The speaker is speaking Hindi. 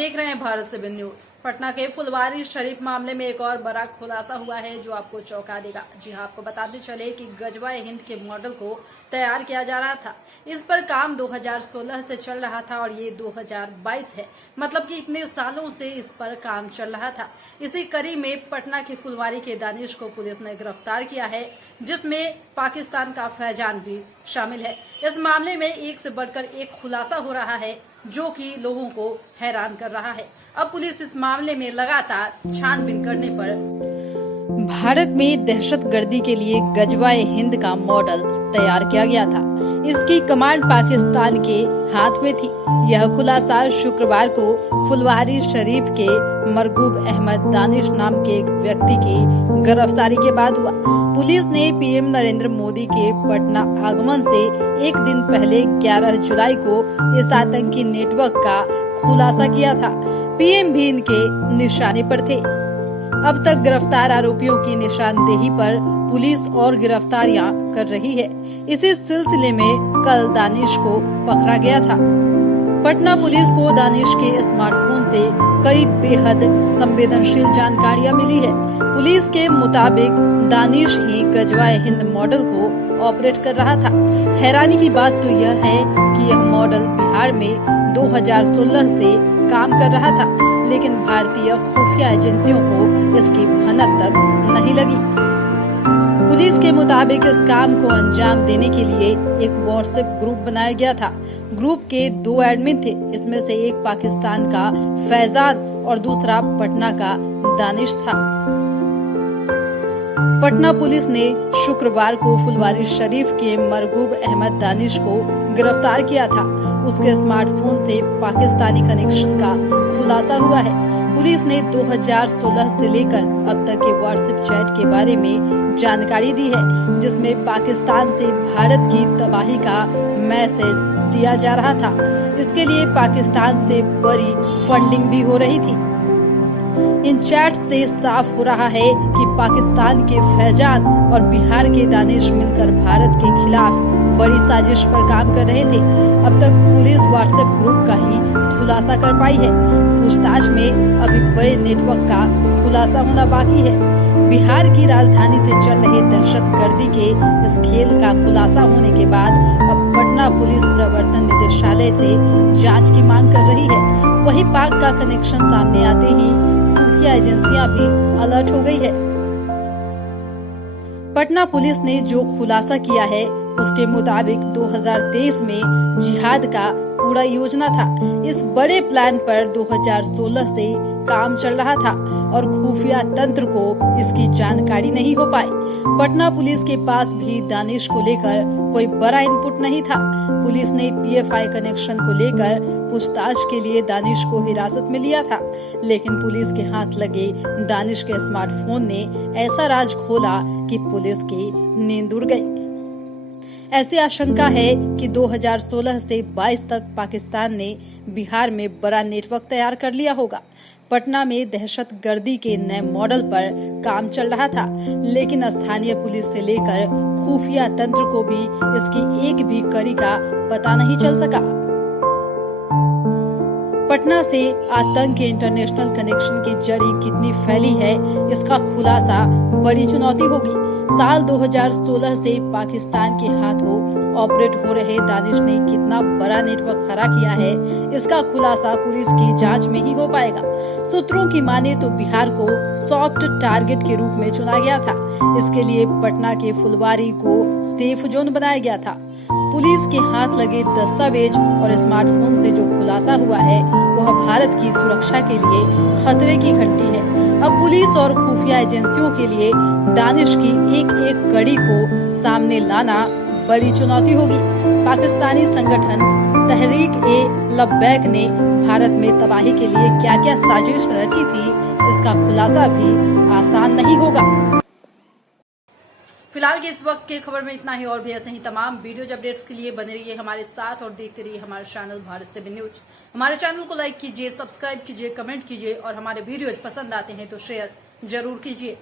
देख रहे हैं भारत से बिन न्यूज। पटना के फुलवारी शरीफ मामले में एक और बड़ा खुलासा हुआ है जो आपको चौंका देगा। जी हां, आपको बताते चले कि गजवा हिंद के मॉडल को तैयार किया जा रहा था। इस पर काम 2016 से चल रहा था और ये 2022 है, मतलब कि इतने सालों से इस पर काम चल रहा था। इसी कड़ी में पटना के फुलवारी के दानिश को पुलिस ने गिरफ्तार किया है, जिसमें पाकिस्तान का फैजान भी शामिल है। इस मामले में एक से बढ़कर एक खुलासा हो रहा है जो कि लोगों को हैरान कर रहा है। अब पुलिस इस मामले में लगातार छानबीन करने पर भारत में दहशतगर्दी के लिए गजवाए हिंद का मॉडल तैयार किया गया था। इसकी कमांड पाकिस्तान के हाथ में थी। यह खुलासा शुक्रवार को फुलवारी शरीफ के मरगूब अहमद दानिश नाम के एक व्यक्ति की गिरफ्तारी के बाद हुआ। पुलिस ने पीएम नरेंद्र मोदी के पटना आगमन से एक दिन पहले 11 जुलाई को इस आतंकी नेटवर्क का खुलासा किया था। पीएम भी इनके निशाने पर थे। अब तक गिरफ्तार आरोपियों की निशानदेही पर पुलिस और गिरफ्तारियां कर रही है। इसी सिलसिले में कल दानिश को पकड़ा गया था। पटना पुलिस को दानिश के स्मार्टफोन से कई बेहद संवेदनशील जानकारियां मिली है। पुलिस के मुताबिक दानिश ही गजवाए हिंद मॉडल को ऑपरेट कर रहा था। हैरानी की बात तो यह है कि यह मॉडल बिहार में 2016 से काम कर रहा था, लेकिन भारतीय खुफिया एजेंसियों को इसकी भनक तक नहीं लगी। पुलिस के मुताबिक इस काम को अंजाम देने के लिए एक व्हाट्सएप ग्रुप बनाया गया था। ग्रुप के 2 एडमिन थे। इसमें से एक पाकिस्तान का फैजान और दूसरा पटना का दानिश था। पटना पुलिस ने शुक्रवार को फुलवारी शरीफ के मरगूब अहमद दानिश को गिरफ्तार किया था। उसके स्मार्टफोन से पाकिस्तानी कनेक्शन का खुलासा हुआ है। पुलिस ने 2016 से लेकर अब तक के व्हाट्सएप चैट के बारे में जानकारी दी है, जिसमें पाकिस्तान से भारत की तबाही का मैसेज दिया जा रहा था। इसके लिए पाकिस्तान से बड़ी फंडिंग भी हो रही थी। इन चैट से साफ हो रहा है कि पाकिस्तान के फैजान और बिहार के दानिश मिलकर भारत के खिलाफ बड़ी साजिश पर काम कर रहे थे। अब तक पुलिस व्हाट्सएप ग्रुप का ही खुलासा कर पाई है। पूछताछ में अभी बड़े नेटवर्क का खुलासा होना बाकी है। बिहार की राजधानी से चल रहे दहशतगर्दी के इस खेल का खुलासा होने के बाद अब पटना पुलिस प्रवर्तन निदेशालय से जांच की मांग कर रही है। वहीं पाक का कनेक्शन सामने आते ही खुफिया एजेंसियां भी अलर्ट हो गई है। पटना पुलिस ने जो खुलासा किया है उसके मुताबिक 2023 में जिहाद का पूरा योजना था। इस बड़े प्लान पर 2016 से काम चल रहा था और खुफिया तंत्र को इसकी जानकारी नहीं हो पाई। पटना पुलिस के पास भी दानिश को लेकर कोई बड़ा इनपुट नहीं था। पुलिस ने पीएफआई कनेक्शन को लेकर पूछताछ के लिए दानिश को हिरासत में लिया था, लेकिन पुलिस के हाथ लगे दानिश के स्मार्टफोन ने ऐसा राज खोला कि पुलिस की नींद उड़ गई। ऐसी आशंका है कि 2016 से 22 तक पाकिस्तान ने बिहार में बड़ा नेटवर्क तैयार कर लिया होगा। पटना में दहशतगर्दी के नए मॉडल पर काम चल रहा था, लेकिन स्थानीय पुलिस से लेकर खुफिया तंत्र को भी इसकी एक भी कड़ी का पता नहीं चल सका। पटना से आतंक के इंटरनेशनल कनेक्शन की जड़ी कितनी फैली है, इसका खुलासा बड़ी चुनौती होगी। साल 2016 से पाकिस्तान के हाथों ऑपरेट हो रहे दानिश ने कितना बड़ा नेटवर्क खड़ा किया है, इसका खुलासा पुलिस की जांच में ही हो पाएगा। सूत्रों की माने तो बिहार को सॉफ्ट टारगेट के रूप में चुना गया था। इसके लिए पटना के फुलवारी को सेफ जोन बनाया गया था। पुलिस के हाथ लगे दस्तावेज और स्मार्टफोन से जो खुलासा हुआ है वह भारत की सुरक्षा के लिए खतरे की घंटी है। अब पुलिस और खुफिया एजेंसियों के लिए दानिश की एक एक कड़ी को सामने लाना बड़ी चुनौती होगी। पाकिस्तानी संगठन तहरीक-ए-लब्बैक ने भारत में तबाही के लिए क्या-क्या साजिश रची थी, इसका खुलासा भी आसान नहीं होगा। फिलहाल के इस वक्त के खबर में इतना ही। और भी ऐसे ही तमाम वीडियोज अपडेट्स के लिए बने रहिए हमारे साथ और देखते रहिए हमारे चैनल भारत से बिन न्यूज। हमारे चैनल को लाइक कीजिए, सब्सक्राइब कीजिए, कमेंट कीजिए और हमारे वीडियोज पसंद आते हैं तो शेयर जरूर कीजिए।